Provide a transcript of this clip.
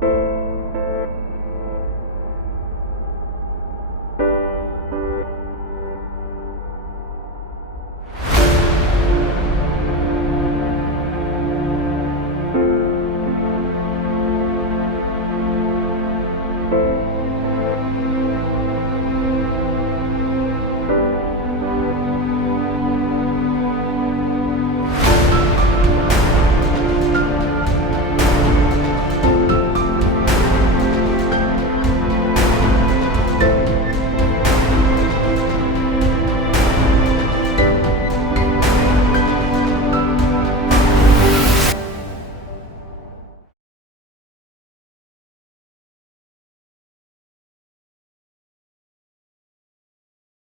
thank you